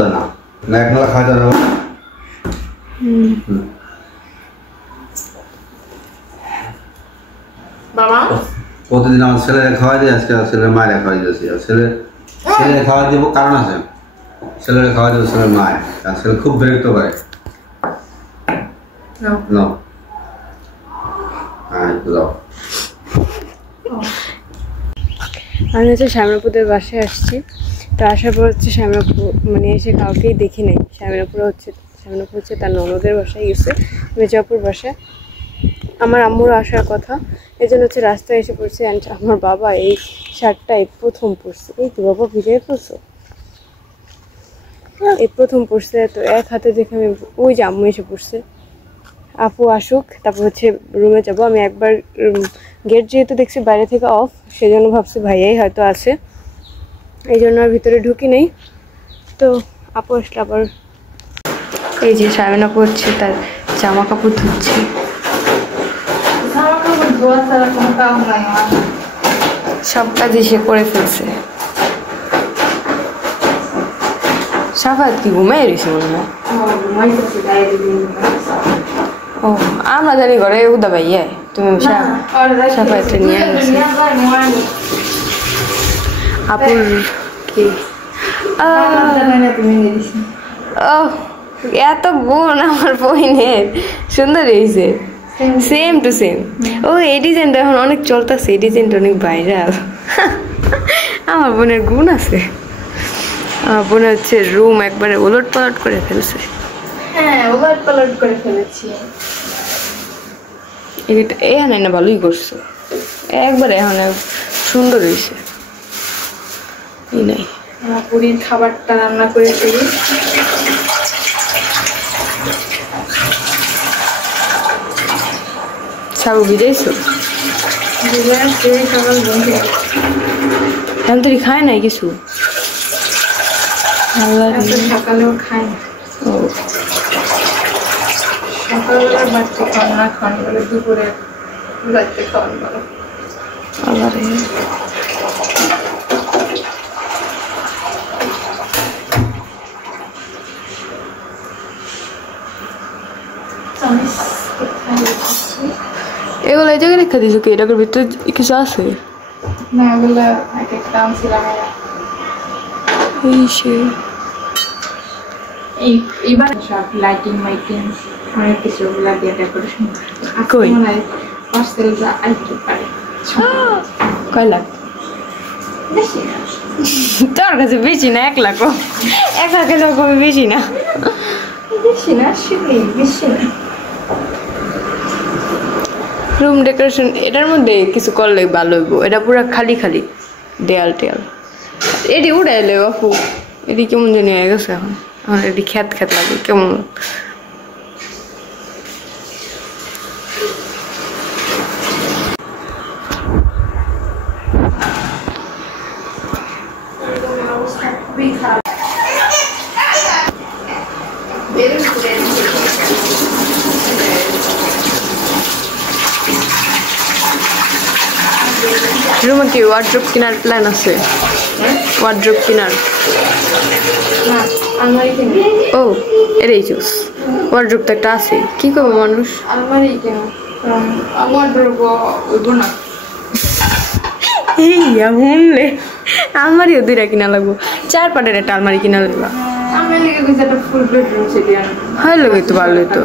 না একলা খাওয়া যাবে বাবা প্রতিদিন আমার ছেলেরা খাওয়া দিয়ে আজকে ছেলের মায়েরা খাওয়াই দিয়েছি ছেলে খাওয়া দিব কারণ আছে ছেলেরা খাওয়া দিব ছেলের মায়ের আর ছেলে খুব বিরক্ত করে নাও আমি হচ্ছে শ্যামরাপুরের বাসায় আসছি তো আসার পর হচ্ছে শ্যামরাপুর মানে এসে কাউকেই দেখি নাই শ্যামরাপুর হচ্ছে তার ননদের বাসায় গেছে মির্জাপুর বাসায় আমার আম্মুর আসার কথা এই জন্য হচ্ছে রাস্তায় এসে পড়ছে আমার বাবা এই শার্টটাই প্রথম পরছে এই তো বাবা ভিজাই পড়ছো এই প্রথম পরছে তো এক হাতে দেখে আমি ওই যে আম্মু এসে পড়ছে আপু আসুক তারপর হচ্ছে রুমে যাবো আমি একবার গেট যেহেতু দেখছি বাইরে থেকে অফ সেজন্য ভাবছি ভাইয়াই হয়তো আছে এই জন্য আর ভিতরে ঢুকি নেই তো আপু আসলে আবার এই যে সায়ন আপু হচ্ছে তার জামা কাপড় ধুচ্ছে সব কাজই সে করে ফেলছে সাফাত কি ঘুমাই রয়েছে মনে হয় ও আমরা জানি ঘরে উদা ভাই তুমি সাফাতে নিয়ে আপুর কি এত গুণ আমার বইনের সুন্দর হয়েছে সেম টু সেম ও এই ডিজাইনটা এখন অনেক চলতেছে এই ডিজাইনটা অনেক ভাইরাল আমার বোনের গুণ আছে আমার বোন হচ্ছে রুম একবারে ওলট পালট করে ফেলছে হ্যাঁ ওলট পালট করে ফেলেছি এটা এখানে না ভালোই করছো একবারে এখন সুন্দর হয়েছে এই নাই আমার পুরীর খাবারটা রান্না করে ফেলি সাবু ভিজাইছো সকাল বন্ধু এখন তুই খায় নাই কিছু সকালেও খাই না ও সকালবেলা বাচ্চা খাওয়ান না খাওয়ান বলে দুপুরে বাচ্চা খাওয়ান বলো আবার এগুলো এই জায়গায় রেখে দিয়েছো কি এটার ভিতরে কিছু আছে না ওগুলো এক একটা আনছিলাম এইবার সব লাইটিং মাইটিং অনেক কিছু ওগুলা দিয়ে ডেকোরেশন কই পার্সেল আইতে পারে কয় লাখ বেশি না তোর কাছে বেশি না 1 লাখ 1 লাখের কমে বেশি না সেটাই বেশি না রুম ডেকোরেশন এটার মধ্যে কিছু করলে ভালো হইব এটা পুরো খালি খালি দেয়াল টেয়াল এটি উড়াইলে বাপু এটি কেমন জানি হয়ে গেছে এখন আমার এটি খ্যাত লাগে কেমন রুমে কি ওয়ার্ড্রোব কেনার প্ল্যান আছে ওয়ার্ড্রোব কেনার ও এটাই চুস ওয়ার্ড্রোব তো একটা আছে কি করবো মানুষ আলমারি কেন ওয়ার্ড্রোব ওইব না শুনলে আলমারিও 2টা কিনা লাগবো 4 পাটের একটা আলমারি কিনা লাগবা আমি লিখে দিয়েছি একটা ফুল বেডরুম সেটি হয় লাগে তো ভালো হইতো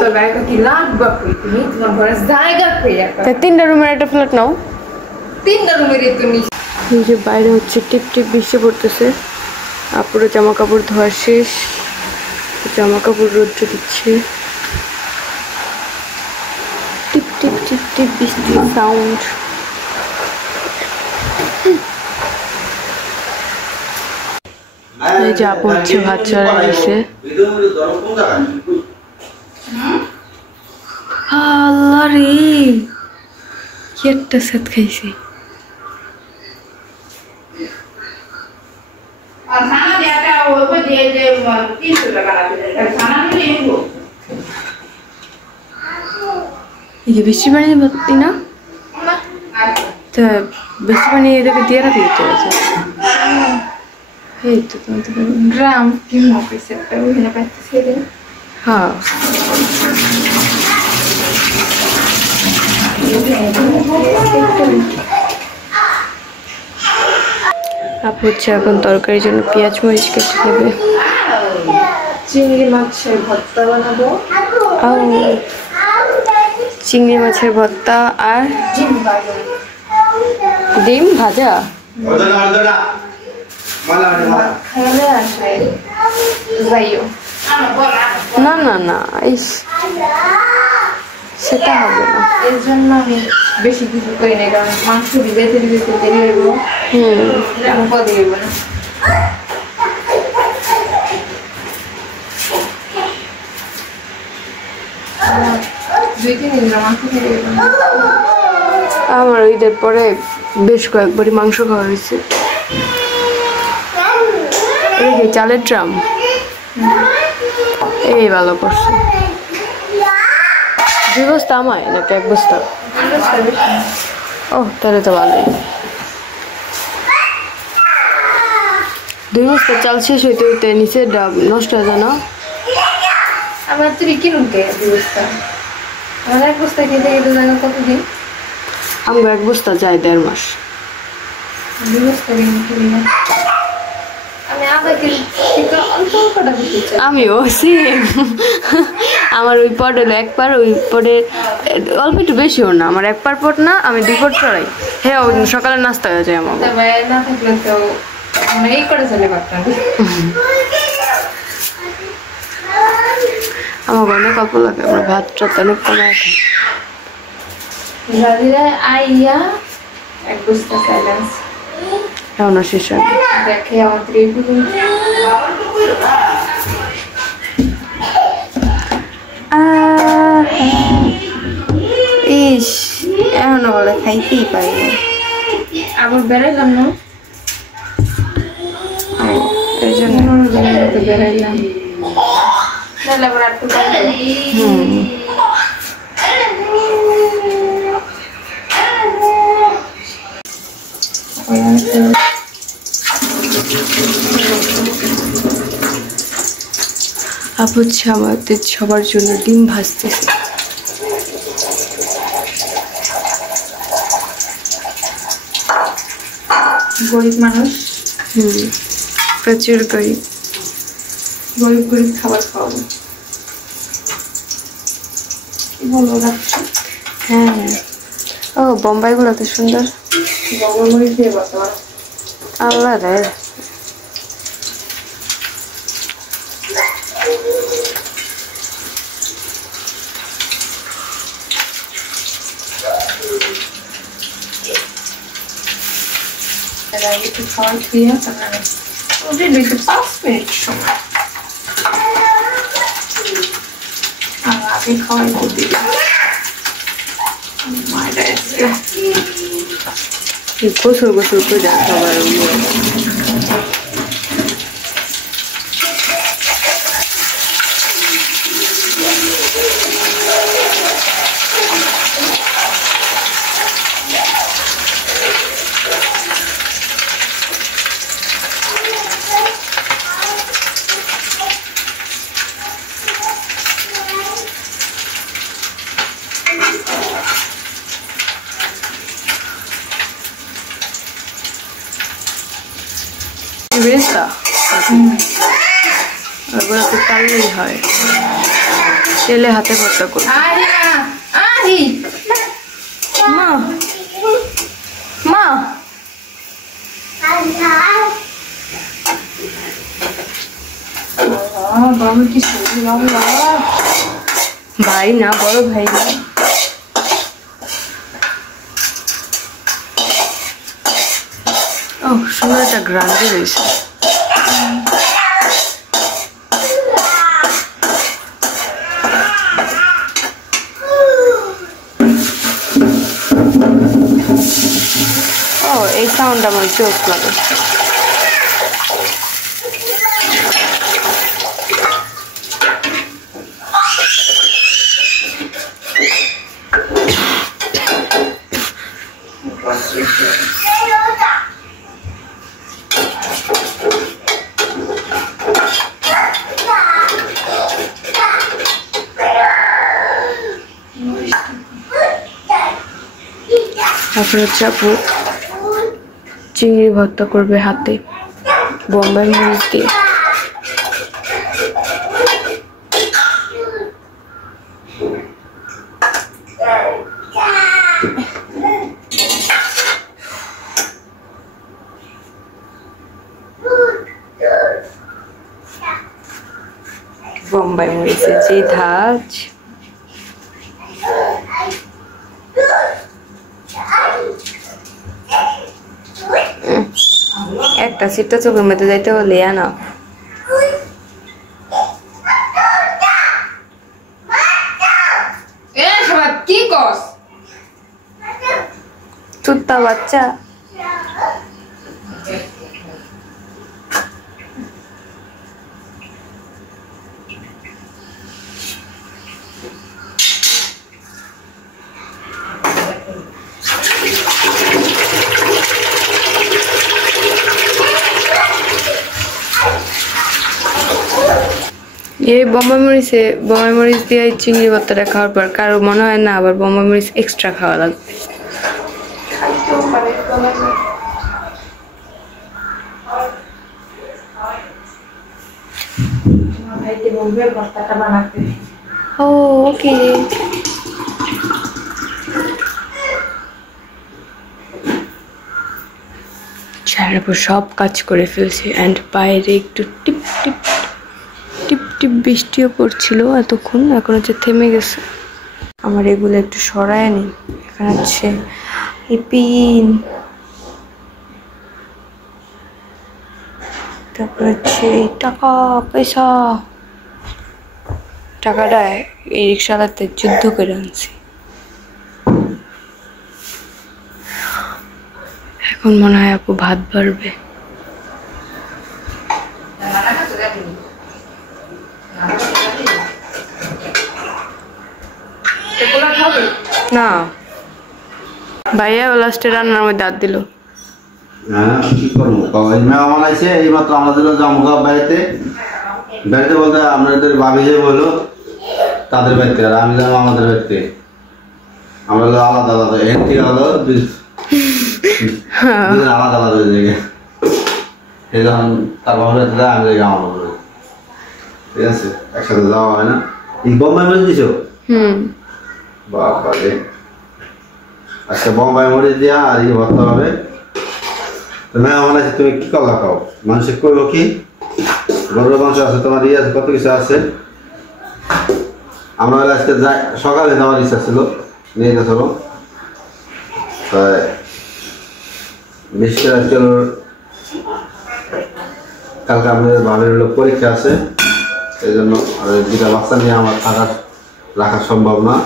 তো গায়ে কি লাগবে তুমি তোমার ঘরে জায়গা পেয়ে 3টা রুমের একটা ফ্ল্যাট নাও 3টা রুমের তুমি এই যে বাইরে হচ্ছে টিপ টিপ বৃষ্টি পড়তেছে আপুরো জামা কাপড় ধোয়া শেষ জামা কাপড় রৌদ্র দিচ্ছে টিপ টিপ টিপ টিপ বৃষ্টি সাউন্ড এই যে আপু হচ্ছে ভাত চড়া দিছে আল্লাহ রে কি একটা সাত খাইছে বেশি পানি ভর্তি না তো বেশি পানি এটাকে দিয়ে রাখি এই তো তুমি তো গ্রাম কি মকেছে একটা ওখানে পাইতেছে রে হ্যাঁ আপু হচ্ছে এখন তরকারির জন্য পেঁয়াজ মরিচ কেটে নেবে চিংড়ি মাছের ভর্তা বানাবো চিংড়ি মাছের ভর্তা আর ডিম ভাজা খাইলে আসে যাইও না না না সেটা হবে না এর জন্য আমি বেশি কিছু করি না কারণ মাংস ভিজাইতে ভিজাইতে দেরি হইব আমি পদে হইব না আমার ঈদের পরে বেশ কয়েকবারই মাংস খাওয়া হয়েছে এই যে চালের ড্রাম এই ভালো করছে 2 বস্তা আমায় নাকি 1 বস্তা ও তাহলে তো ভালোই 2 বস্তা চাল শেষ হইতে হইতে নিচে ডাব নষ্ট হয়ে যায় না আমার তুই কিনুন কে 2 বস্তা আমার 1 বস্তা খেতে খেতে জানো কতদিন আমি 1 বস্তা যাই 1.5 মাস 2 বস্তা কিনি না আমি আবার কিন্তু অল্প কটা দিতে চাই আমিও সেম আমার ওই পট হলো 1 পার ওই পটে অল্প একটু বেশিও না আমার 1 পার পট না আমি 2 পট চড়াই হ্যাঁ সকালে নাস্তা হয়ে যায় আমার তবে না থাকলে তো মানে এই করে চলে পারতাম আমার অনেক অল্প লাগে আমার ভাতটা অনেক কমে খাই দাদিরা আইয়া 1 বস্তা সাইলেন্স রান্না শেষ হবে দেখে আমাদের এইগুলো ইস এখনো বলে খাইতেই পারি না আবার বেড়াইলাম না এই জন্য বেড়াইলাম নাহলে আবার একটু আপু হচ্ছে আমাদের সবার জন্য ডিম ভাজতেছে গরিব মানুষ প্রচুর গরিব গরিব খাবার খাওয়াবো কি বলবো রাখছি হ্যাঁ ও বোম্বাই গুলো তো সুন্দর গরমরি দিয়ে বসা আল্লাহ রে একটু খাওয়ার খেয়ে তারপরে ওদের একটু 5 মিনিট সময় আর আগে খাওয়াই করতে মায়েরা এসে গোসল গোসল করে যায় সবার বেরেস্তা ওগুলো তো কাললেই হয় তেলে হাতে ভর্তা করবো মা মা বাবা কি সবজি বাবা ভাই না বড় ভাই না ও সুন্দর একটা গ্রান্ডে রয়েছে ও এই সাউন্ড আমার জোস লাগে এখন হচ্ছে আপু চিংড়ি ভর্তা করবে হাতে বোম্বাই মরিচ দিয়ে। বোম্বাই মরিচের যে ধাঁচ, একটা সিটটা চোখের মধ্যে যাইতে হলে না কি কস চুত্তা বাচ্চা। এই বোম্বাই মরিচ দিয়ে চিংড়ি ভর্তাটা খাওয়ার পর কারো মনে হয় না আবার বোম্বাই মরিচ এক্সট্রা খাওয়া লাগবে। ও ওকে, ছাড়ার পর সব কাজ করে ফেলছি অ্যান্ড বাইরে একটু টিপ টিপ টিপ টিপ বৃষ্টিও পড়ছিল এতক্ষণ, এখন হচ্ছে থেমে গেছে। আমার এগুলো একটু সরায় নি। এখানে হচ্ছে এই পিন, তারপর হচ্ছে এই টাকা পয়সা, টাকাটা এই রিক্সাওয়ালাতে যুদ্ধ করে আনছি। এখন মনে হয় আপু ভাত বাড়বে। না ভাইয়া লাস্টে রান্নার মধ্যে হাত দিল। হ্যাঁ কি করবো, মেহমান আছে এই মাত্র আমাদের জামুকা বাড়িতে বলতে আপনাদের ভাবি যে বললো তাদের বাড়িতে, আর আমি যাবো আমাদের বাড়িতে। আমরা আলাদা আলাদা এর থেকে আলাদা আলাদা আলাদা জায়গায়, এই যখন তার বাবার বাড়িতে যায় আমি যাই আমার বাবার, ঠিক আছে, একসাথে যাওয়া হয় না। বোম্বাই মরিচ দিছো? বাবা রে, আচ্ছা বোম্বাই মরিচ দিয়া আর এই ভর্তা হবে। তো মেহমান আছে, তুমি কি কলা খাও? মানুষের করবো কি, গরুর মাংস আছে, তোমার ইয়ে আছে, কত কিছু আছে। আমরা আজকে যাই, সকালে যাওয়ার ইচ্ছা ছিল, নিয়ে গেছিল। বিশেষ করে আজকে কালকে আমাদের ভাবের লোক পরীক্ষা আছে, এই জন্য দুটা বাচ্চা নিয়ে আমার রাখা সম্ভব না।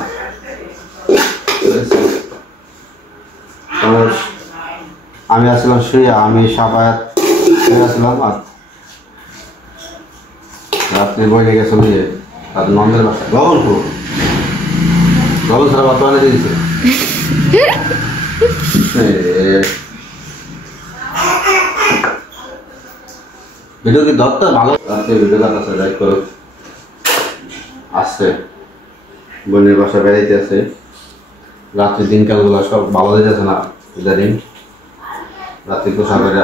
আমি আসলাম শুয়ে, আমি সাফায়াত শুয়ে আসলাম, আর রাত্রে বইলে গেছিল ইয়ে তার নন্দের বাচ্চা গগনপুর, গগন সারা বর্তমানে দিয়েছে। ভিডিও কি ধরতে ভালো রাত্রে ভিডিও কাছে যাই করো, আসছে বোনের বাসা বেড়াইতে আছে। রাত্রি দিনকালগুলো সব ভালো দিতেছে না, ইদানিং রাত্রি গোসা করে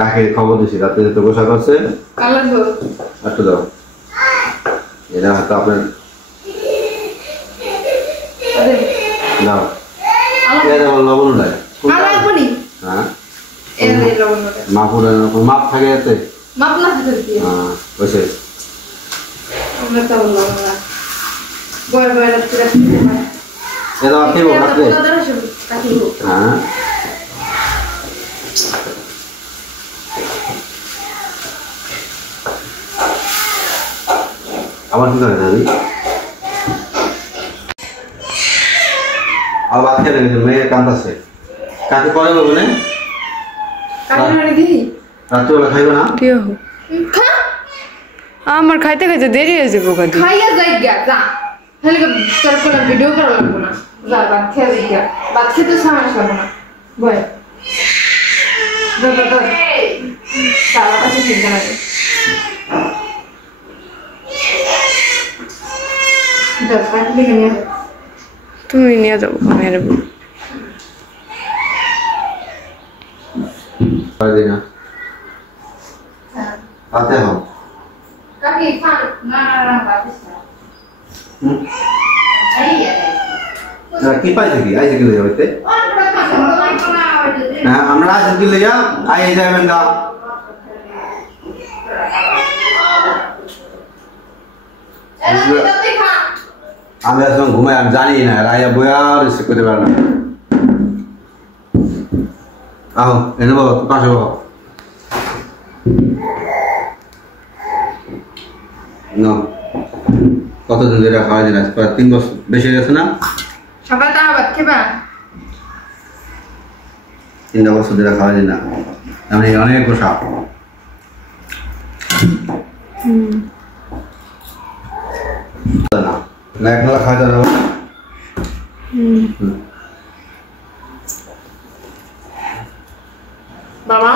কাকে খবর দিছি, রাত্রি তো গোসা করছে। একটু দাও, এটা হয়তো আপনার দাও, লবণ দেয়। হ্যাঁ মাপ থাকে এতে, হয়েছে হ্যাঁ। আবার কি করে দাদি আর বাদ খেয়ে গেছে, মেয়ের কান্দাছে, কাকে পরে বলবো না, রাত্রিবেলা খাইবে না। আমার খাইতে খাইতে দেরি হয়েছে, খাইয়া যাই গা যা, তাহলে তোর কোনো ভিডিও করা লাগবো না, যা ভাত খেয়ে যাই গা, ভাত খেতে সমস্যা হবে না। বয় সারা কাছে ঠিক জানাবে তুমি নিয়ে যাবো, খাওয়াই দিই না পাতে হও কাকি খান না বাতিস না কি পাইছে কি আইছে কি হইতে হ্যাঁ আমরা আইছে কি লইয়া আই যাবেন না আমি এখন ঘুমাই আমি জানি না রায়া বয়া রিসে করতে পারে না আহো এনে বাবা তুই পাশে বাবা না কতদিন ধরে খাওয়া দিন আছে প্রায় 3 বছর বেশি গেছে না সকাল তা ভাত খেবা 3 বছর ধরে খাওয়া দিন না আমি অনেক গোসা না একলা খাওয়া যাবে বাবা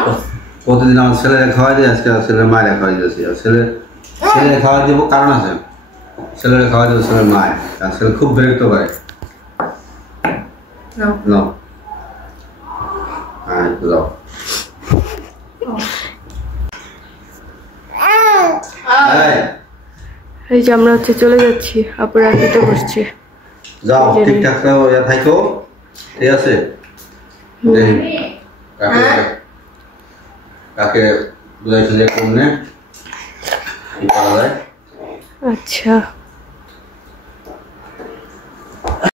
প্রতিদিন আমার ছেলেরা খাওয়া দিয়ে আজকে ছেলের মায়েরা খাওয়া দিয়েছি ছেলে খাওয়া দিব কারণ আছে ছেলেরা খাওয়া দিব ছেলের মায়ের আর ছেলে খুব বিরক্ত করে No. Low. এই যে আমরা হচ্ছে চলে যাচ্ছি আপুর রাখিতে বসছি যাও ঠিকঠাক থাকো ঠিক আছে কাকে বুঝাইছে যে কোন নে কি করা যায় আচ্ছা